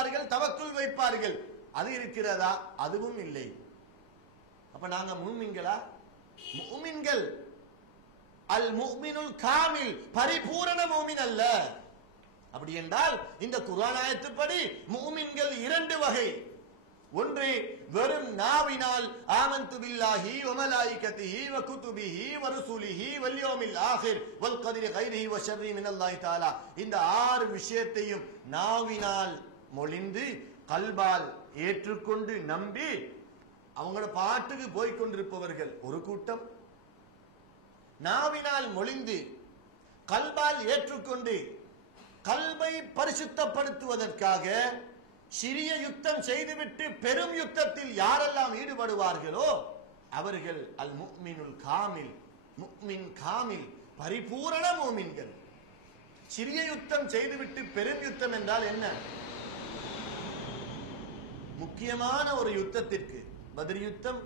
நம்புவார்கள், தவக்குல் வைப்பார்கள். அது இருக்கிறதா? அதுவும் இல்லை. அப்ப நாங்க மூமின்களா? மூமின்கள். அல் முஃமினுல் காமில், பரிபூரண மூமின் அல்ல. அப்படி என்றால் இந்த குர்ஆன் ஆயத்துப்படி மூமின்கள் இரண்டு வகை. ஒன்று, வெறும் நாவினால் ஆமன்து பில்லாஹி வ மலாயிகத்திஹி வ குதுபிஹி வ ருசுலிஹி வல் யௌமில் ஆகிர் வல் கத்ரி கைரிஹி வ ஷர்ரி மினல்லாஹி தஆலா, இந்த 6 விஷயத்தையும் நாவினால் மொழிந்து கல்பால் ஏற்றுக்கொண்டு நம்பி அவங்களோட பாட்டுக்கு போய் கொண்டிருப்பவர்கள் ஒரு கூட்டம். நாவினால் மொழிந்து கல்பால் ஏற்றுக்கொண்டு கல்வை பரிசுத்தப்படுத்துவதற்காக சிறிய யுத்தம் செய்துவிட்டு பெரும் யுத்தத்தில் யாரெல்லாம் ஈடுபடுவார்களோ அவர்கள் அல் முஃமினுல் காமில், முஃமின் காமில், பரிபூரண மூமின்கள். சிறிய யுத்தம் செய்துவிட்டு பெரும் யுத்தம் என்றால் என்ன? முக்கியமான ஒரு யுத்தத்திற்கு, பத்ர் யுத்தம்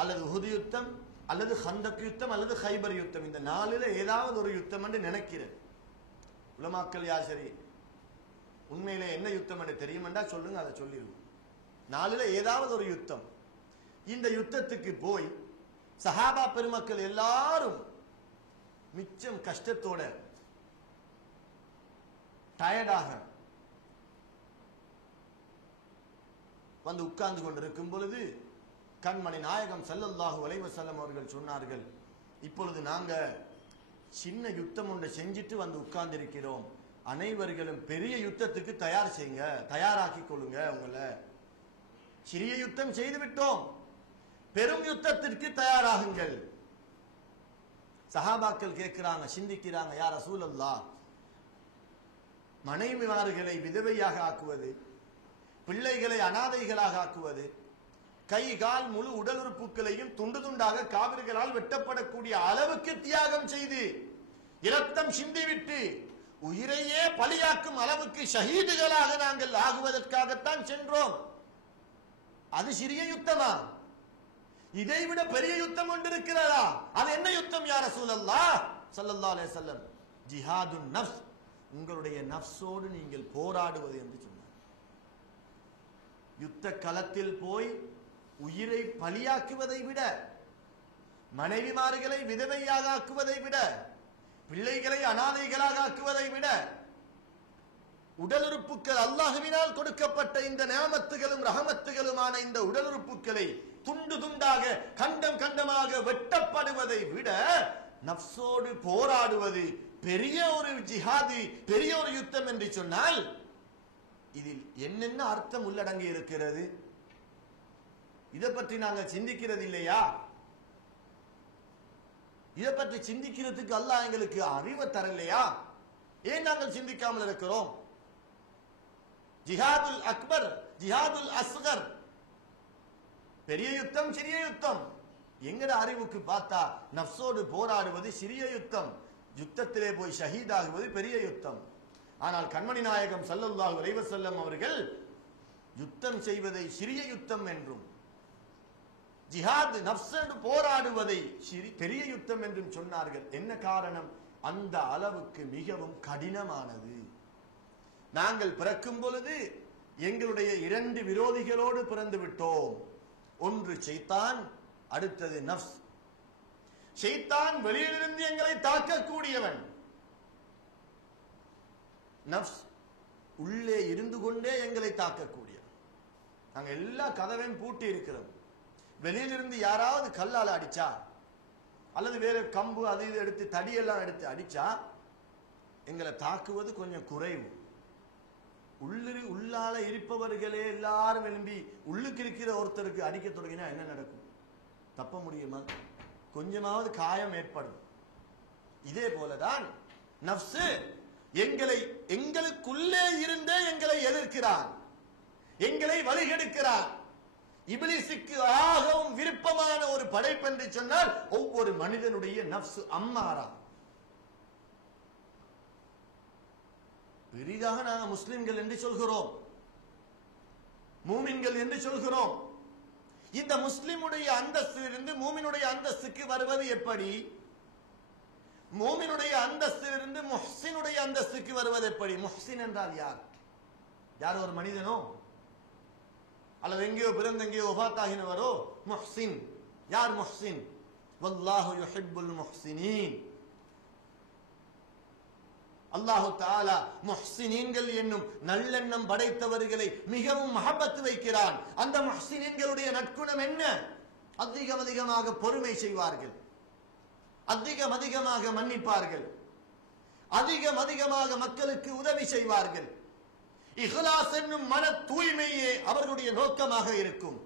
அல்லது உஹுது யுத்தம் அல்லது ஹந்தக் யுத்தம் அல்லது ஹைபர் யுத்தம், இந்த 4ல ஏதாவது ஒரு யுத்தம் என்று நினைக்கிறது. உலமாக்கள் யா சரி, உண்மையிலே என்ன யுத்தம் என்று தெரியுமெண்டா சொல்லுங்க, அதை சொல்லிடுவோம். 4ல ஏதாவது ஒரு யுத்தம். இந்த யுத்தத்துக்கு போய் சஹாபா பெருமக்கள் எல்லாரும் மிச்சம் கஷ்டத்தோட டயர்டாக வந்து உட்கார்ந்து கொண்டிருக்கும் பொழுது கண்மணி நாயகம் ஸல்லல்லாஹு அலைஹி வஸல்லம் அவர்கள் சொன்னார்கள், இப்பொழுது நாங்க சின்ன யுத்தம் ஒன்றை செஞ்சுட்டு வந்து உட்கார்ந்து இருக்கிறோம், அனைவர்களும் பெரிய யுத்தத்துக்கு தயார் செய்யுங்க, தயாராக்கி கொள்ளுங்க. உங்களை சிறிய யுத்தம் செய்து விட்டோம், பெரும் யுத்தத்திற்கு தயாராகுங்கள். சஹாபாக்கள் கேட்கிறாங்க, சிந்திக்கிறாங்க, யா ரசூலல்லாஹ், மனைவிமார்களை விதவையாக ஆக்குவது, பிள்ளைகளை அனாதைகளாக ஆக்குவது, கை கால் முழு உடல் உறுப்புகளையும் துண்டு துண்டாக காவிர்களால் வெட்டப்படக்கூடிய அளவுக்கு தியாகம் செய்து இரத்தம் சிந்திவிட்டு உயிரையே பலியாக்கும் அளவுக்கு ஷஹீதுகளாக நாங்கள் ஆகுவதற்காகத்தான் சென்றோம். அது சிறிய யுத்தமா? இதைவிட பெரிய யுத்தம் ஒன்று இருக்கிறதா? அது என்ன யுத்தம் யா ரசூலல்லாஹ் ஸல்லல்லாஹு அலைஹி வஸல்லம்? ஜிஹாதுன் நஃப்ஸ், உங்களுடைய நஃப்ஸோடு நீங்கள் போராடுவது என்று சொன்னார். யுத்த களத்தில் போய் உயிரை பலியாக்குவதை விட, மனைவிமார்களை விதவையாக ஆக்குவதை விட, பிள்ளைகளை அனாதைகளாக ஆக்குவதை விட, உடல் உறுப்புகள் அல்லாஹ்வினால் கொடுக்கப்பட்ட இந்த நியாமத்துகளும் ரஹமத்துகளுமான இந்த உடல் உறுப்புகளை துண்டு துண்டாக கண்டம் கண்டமாக வெட்டப்படுவதை விட நஃப்ஸோடு போராடுவது பெரிய ஒரு ஜிஹாதி, பெரிய ஒரு யுத்தம் என்று சொன்னால் இதில் என்னென்ன அர்த்தம் உள்ளடங்கி இருக்கிறது? இதை பற்றி நாங்கள் சிந்திக்கிறது இல்லையா? இதை பற்றி சிந்திக்கிறதுக்கு அல்லாஹ் எங்களுக்கு அறிவை தரலையா? ஏன் நாங்கள் சிந்திக்காமல் இருக்கிறோம்? ஜிஹாதுல் அக்பர், ஜிஹாதுல் அஸ்கர், பெரிய யுத்தம், சிறிய யுத்தம். எங்கட அறிவுக்கு பார்த்தா நஃப்ஸோடு போராடுவது சிறிய யுத்தம், யுத்தத்திலே போய் ஷஹீதாகுவது பெரிய யுத்தம். ஆனால் கண்மணி நாயகம் ஸல்லல்லாஹு அலைஹி வஸல்லம் அவர்கள் யுத்தம் செய்வதை சிறிய யுத்தம் என்றும், ஜிஹாத் நஃப்ஸோடு போராடுவதை பெரிய யுத்தம் என்றும் சொன்னார்கள். என்ன காரணம்? அந்த அளவுக்கு மிகவும் கடினமானது. நாங்கள் பிறக்கும் பொழுது எங்களுடைய 2 விரோதிகளோடு பிறந்து விட்டோம். ஒன்று ஷைத்தான், அடுத்தது நஃப்ஸ். ஷைத்தான் வெளியிலிருந்து எங்களை தாக்கக்கூடியவன், நஃப்ஸ் உள்ளே இருந்து கொண்டே எங்களை தாக்கக்கூடியவன். நாங்க எல்லா கதவையும் பூட்டி இருக்கிறோம். வெளியிலிருந்து யாராவது கல்லால அடிச்சா அல்லது வேற கம்பு அது இது எடுத்து தடியெல்லாம் எடுத்து அடிச்சா எங்களை தாக்குவது கொஞ்சம் குறைவு. உள்ளால இருப்பவர்களே எல்லாரும் எழும்பி உள்ளுக்கு இருக்கிற ஒருத்தருக்கு அடிக்க தொடங்கினா என்ன நடக்கும்? தப்ப முடியுமா? கொஞ்சமாவது காயம் ஏற்படும். இதே போலதான் நஃப்ஸ் எங்களுக்குள்ளே இருந்தே எங்களை எதிர்க்கிறான், எங்களை வழிகெடுக்கிறான். இப்லீஸுக்கு ஆகவும் விருப்பமான ஒரு படைப்பென்று சொன்னால் ஒவ்வொரு மனிதனுடைய நஃப்ஸ் அம்மாரா. பெரிதாக நாங்கள் முஸ்லிம்கள் என்று சொல்கிறோம், மூமின்கள் என்று சொல்கிறோம். இந்த முஸ்லிமுடைய அந்தஸ்திலிருந்து மூமினுடைய அந்தஸ்துக்கு வருவது எப்படி? மூமினுடைய அந்தஸ்திலிருந்து முஹ்சினுடைய அந்தஸ்துக்கு வருவது எப்படி? முஹ்சின் என்றால் யார்? யார் ஒரு மனிதனோ அல்லது எங்கேயோ பிறந்த எங்கேயோ வஃபாத்தாகினவரோ முஹ்சின். யார் முஹ்சின்? வல்லாஹு யுஹிப்புல் முஹ்சினீன். அல்லாஹு தஆலா முஹ்சினீன்கள் என்னும் நல்லெண்ணம் படைத்தவர்களை மிகவும் மஹப்பத் வைக்கிறான். அந்த முஹ்சினீன்களுடைய நற்குணம் என்ன? அதிகமாக பொறுமை செய்வார்கள், அதிகமாக மன்னிப்பார்கள், அதிகமாக மக்களுக்கு உதவி செய்வார்கள். இஹ்லாஸ் என்னும் மன தூய்மையே அவர்களுடைய நோக்கமாக இருக்கும்.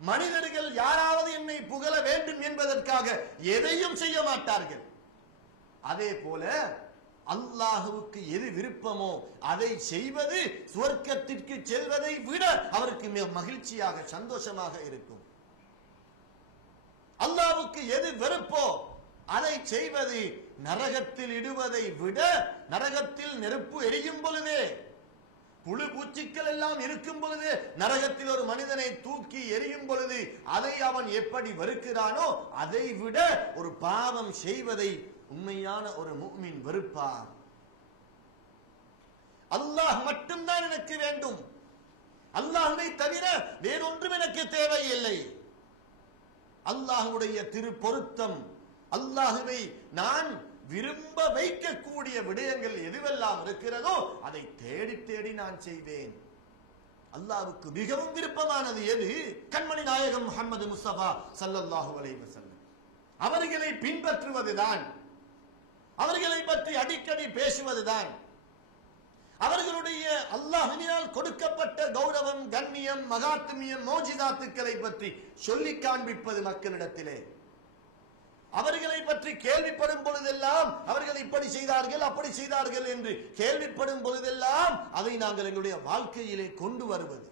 மனிதர்கள் யாராவது என்னை புகழ வேண்டும் என்பதற்காக எதையும் செய்ய மாட்டார்கள். அதே போல அல்லாஹுவுக்கு எது விருப்பமோ அதை செய்வது சுவர்க்கத்திற்கு செல்வதை விட அவருக்கு மகிழ்ச்சியாக சந்தோஷமாக இருக்கும். அல்லாஹ்வுக்கு எது வெறுப்போ அதை செய்வது நரகத்தில் இடுவதை விட, நரகத்தில் நெருப்பு எரியும் பொழுதே, புழு பூச்சிகள் எல்லாம் இருக்கும் பொழுது, நரகத்தில் ஒரு மனிதனை தூக்கி எரியும் பொழுது அதை அவன் எப்படி வெறுக்கிறானோ அதை விட ஒரு பாவம் செய்வதை உண்மையான ஒரு முஃமின் வெறுப்பார். அல்லாஹ் மட்டும்தான் எனக்கு வேண்டும், அல்லாஹ்வை தவிர வேறொன்றும் எனக்கு தேவையில்லை. அல்லாஹ்வுடைய திரு பொருத்தம், அல்லாஹ்வை நான் விரும்ப வைக்கக்கூடிய விடயங்கள் எதுவெல்லாம் இருக்கிறதோ அதை தேடி தேடி நான் செய்வேன். அல்லாஹ்வுக்கு மிகவும் விருப்பமானது எது? கண்மணி நாயகம் முஹம்மது முஸ்தபா ஸல்லல்லாஹு அலைஹி வஸல்லம் அவர்களை பின்பற்றுவதுதான், அவர்களை பற்றி அடிக்கடி பேசுவதுதான், அவர்களுடைய அல்லாஹ்வினால் கொடுக்கப்பட்ட கௌரவம், கண்ணியம், மகாத்மியம், மோஜிதாத்துக்களை பற்றி சொல்லி காண்பிப்பது மக்களிடத்திலே. அவர்களை பற்றி கேள்விப்படும் பொழுதெல்லாம் அவர்கள் இப்படி செய்தார்கள் அப்படி செய்தார்கள் என்று கேள்விப்படும் பொழுதெல்லாம் அதை நாங்கள் எங்களுடைய வாழ்க்கையிலே கொண்டு வருவது.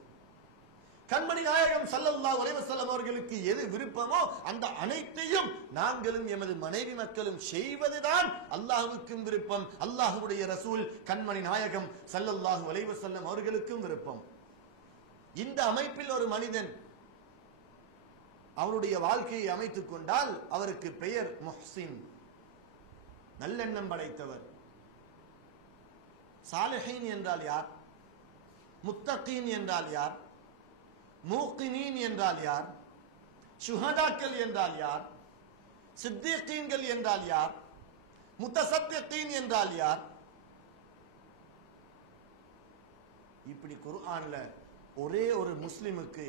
கண்மணி நாயகம் ஸல்லல்லாஹு அலைஹி வஸல்லம் அவர்களுக்கு எது விருப்பமோ அந்த அனைத்தையும் நாங்களும் எமது மனைவி மக்களும் செய்வதுதான் அல்லாஹ்வுக்கும் விருப்பம், அல்லாஹ்வுடைய ரசூல் கண்மணி நாயகம் ஸல்லல்லாஹு அலைஹி வஸல்லம் அவர்களுக்கும் விருப்பம். இந்த அமைப்பில் ஒரு மனிதன் அவருடைய வாழ்க்கையை அமைத்துக் கொண்டால் அவருக்கு பெயர் முஹ்சின், நல்லெண்ணம் படைத்தவர். சாலிஹீன் என்றால் யார்? முத்தகீன் என்றால் யார்? மூக்கினீன் என்றால் யார்? ஷுஹதாக்கள் என்றால் யார்? சித்தீகீன்கள் என்றால் யார்? முத்தசத்திகீன் என்றால் யார்? இப்படி குர்ஆன்ல ஒரே ஒரு முஸ்லிமுக்கு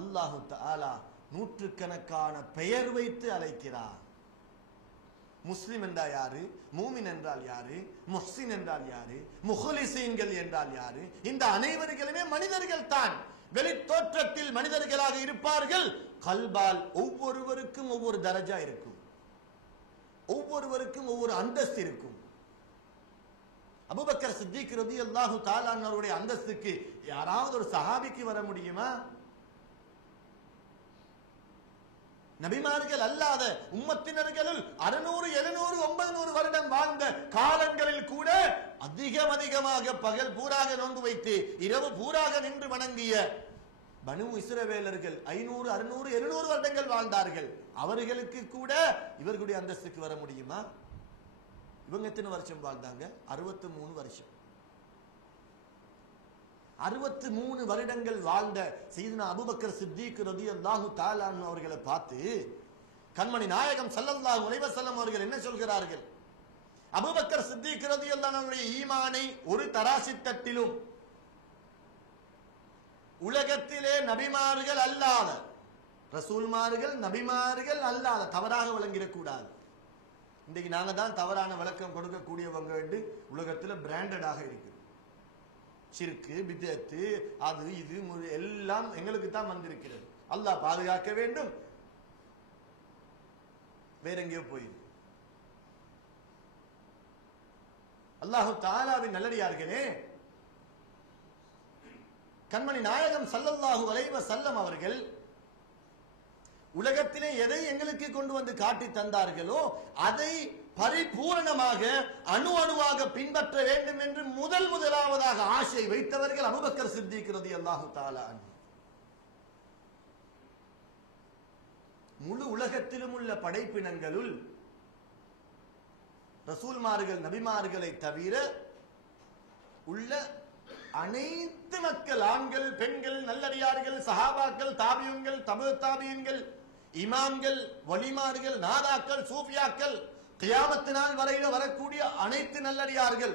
அல்லாஹு தஆலா நூற்றுக்கணக்கான பெயர் வைத்து அழைக்கிறார். முஸ்லிம் என்றால் யாரு? மூமின் என்றால் யாரு? முஹ்சின் என்றால் யாரு? முஹ்லிசீன்கள் என்றால் யாரு? இந்த அனைவர்களுமே மனிதர்கள் தான். வெளி தோற்றத்தில் மனிதர்களாக இருப்பார்கள், கல்பால் ஒவ்வொருவருக்கும் ஒவ்வொரு தரஜா இருக்கும், ஒவ்வொருவருக்கும் ஒவ்வொரு அந்தஸ்து இருக்கும். அபூபக்கர் சித்திக் ரலியல்லாஹு தஆலா அவருடைய அந்தஸ்துக்கு யாராவது ஒரு சஹாபிக்கு வர முடியுமா? நபிமார்கள் அல்லாத உம்மத்தினர்களுள் 600, 700, 900 வருடம் வாழ்ந்த காலங்களில் கூட அதிகமாக பகல் பூராக நோன்பு வைத்து இரவு பூராக நின்று வணங்கிய பனு இஸ்ரவேலர்கள் 500, 600, 700 வருடங்கள் வாழ்ந்தார்கள். அவர்களுக்கு கூட இவர்களுடைய அந்தஸ்துக்கு வர முடியுமா? இவங்க எத்தனை வருஷம் வாழ்ந்தாங்க? 63 வருஷம். 63 வருடங்கள் வாழ்ந்த சையதுனா அபூபக்கர் சித்திக் ரலியல்லாஹு தஆலா அன்ஹு அவர்களை பார்த்து கண்மணி நாயகம் ஸல்லல்லாஹு அலைஹி வஸல்லம் அவர்கள் என்ன சொல்கிறார்கள்? அபூபக்கர் சித்திக் ரலியல்லாஹு அன்ஹுடைய ஈமானை ஒரு தராசு தட்டிலும் உலகத்திலே நபிமார்கள் அல்லாத, ரசூல்மார்கள் நபிமார்கள் அல்லாத தவறாக விளங்கிடக்கூடாது. இன்றைக்கு நாங்க தான் தவறான விளக்கம் கொடுக்கக்கூடியவங்க என்று உலகத்தில் பிராண்டடாக இருக்கு. ஷிர்கு, பித்அத்து, அது இது எல்லாம் எங்களுக்கு தான் வந்திருக்கிறது. அல்லாஹ் பாதுகாக்க வேண்டும். வேற எங்கேயோ போயிருக்கு. அல்லாஹு தஆலாவின் நல்லடியார்களே, கண்மணி நாயகம் ஸல்லல்லாஹு அலைஹி வஸல்லம் அவர்கள் உலகத்திலே எதை எங்களுக்கு கொண்டு வந்து காட்டி தந்தார்களோ அதை பரிபூரணமாக அணுவாக பின்பற்ற வேண்டும் என்று முதலாவதாக ஆசை வைத்தவர்கள் அபூபக்கர் சித்திக் ரலியல்லாஹு தஆலா அன்ஹு. முழு உலகத்திலும் உள்ள படைப்பினங்களுள் ரசூல்மார்கள் நபிமார்களை தவிர உள்ள அனைத்து மக்கள், ஆண்கள், பெண்கள், நல்லடியார்கள், சஹாபாக்கள், தாபியங்கள், தபு தாபியங்கள், இமாம்கள், வலிமார்கள், நாதாக்கள், சூஃபியாக்கள், கியாமத்து நாள் வரையில வரக்கூடிய அனைத்து நல்லடியார்கள்